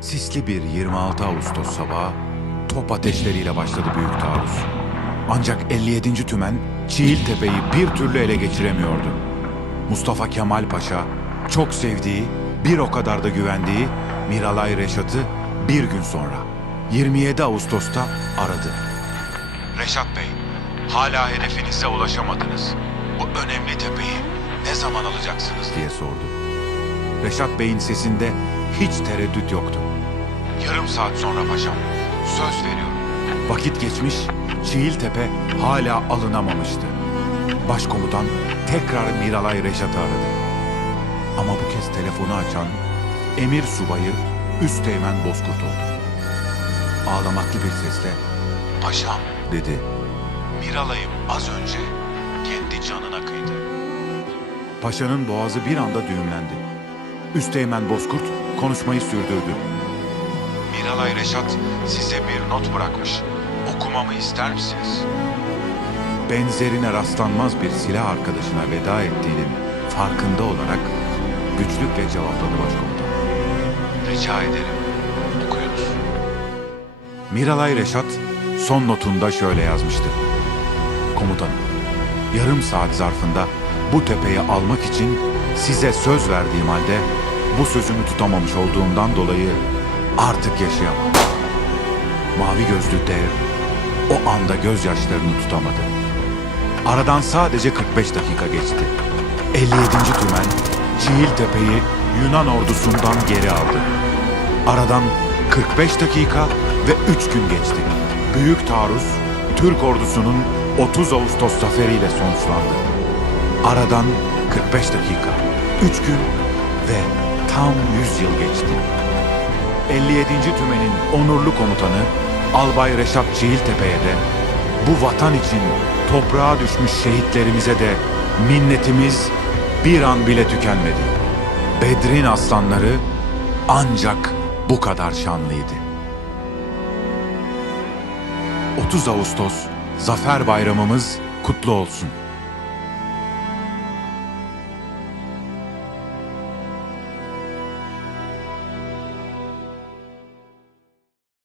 Sisli bir 26 Ağustos sabahı top ateşleriyle başladı büyük taarruz. Ancak 57. Tümen Çiğiltepe'yi bir türlü ele geçiremiyordu. Mustafa Kemal Paşa çok sevdiği, bir o kadar da güvendiği Miralay Reşat'ı bir gün sonra 27 Ağustos'ta aradı. Reşat Bey, hala hedefinize ulaşamadınız. Bu önemli tepeyi ne zaman alacaksınız diye sordu. Reşat Bey'in sesinde hiç tereddüt yoktu. Yarım saat sonra paşam, söz veriyorum. Vakit geçmiş, Çiğiltepe hala alınamamıştı. Başkomutan tekrar Miralay Reşat'ı aradı. Ama bu kez telefonu açan Emir Subayı Üsteğmen Bozkurt oldu. Ağlamaklı bir sesle "Paşam," dedi. "Miralay'ım az önce kendi canına kıydı." Paşanın boğazı bir anda düğümlendi. Üsteğmen Bozkurt konuşmayı sürdürdü. Miralay Reşat size bir not bırakmış. Okumamı ister misiniz? Benzerine rastlanmaz bir silah arkadaşına veda ettiğinin farkında olarak güçlükle cevapladı başkomutan. Rica ederim. Okuyunuz. Miralay Reşat son notunda şöyle yazmıştı. Komutanım, yarım saat zarfında bu tepeyi almak için size söz verdiğim halde bu sözümü tutamamış olduğumdan dolayı artık yaşayamam. Mavi gözlü dev o anda gözyaşlarını tutamadı. Aradan sadece 45 dakika geçti. 57. Tümen Çiğiltepe'yi Yunan ordusundan geri aldı. Aradan 45 dakika ve 3 gün geçti. Büyük taarruz Türk ordusunun 30 Ağustos zaferiyle sonuçlandı. Aradan 45 dakika, 3 gün ve tam 100 yıl geçti. 57. Tümen'in onurlu komutanı Albay Reşat Çiğiltepe'ye de bu vatan için toprağa düşmüş şehitlerimize de minnetimiz bir an bile tükenmedi. Bedrin aslanları ancak bu kadar şanlıydı. 30 Ağustos Zafer Bayramımız kutlu olsun.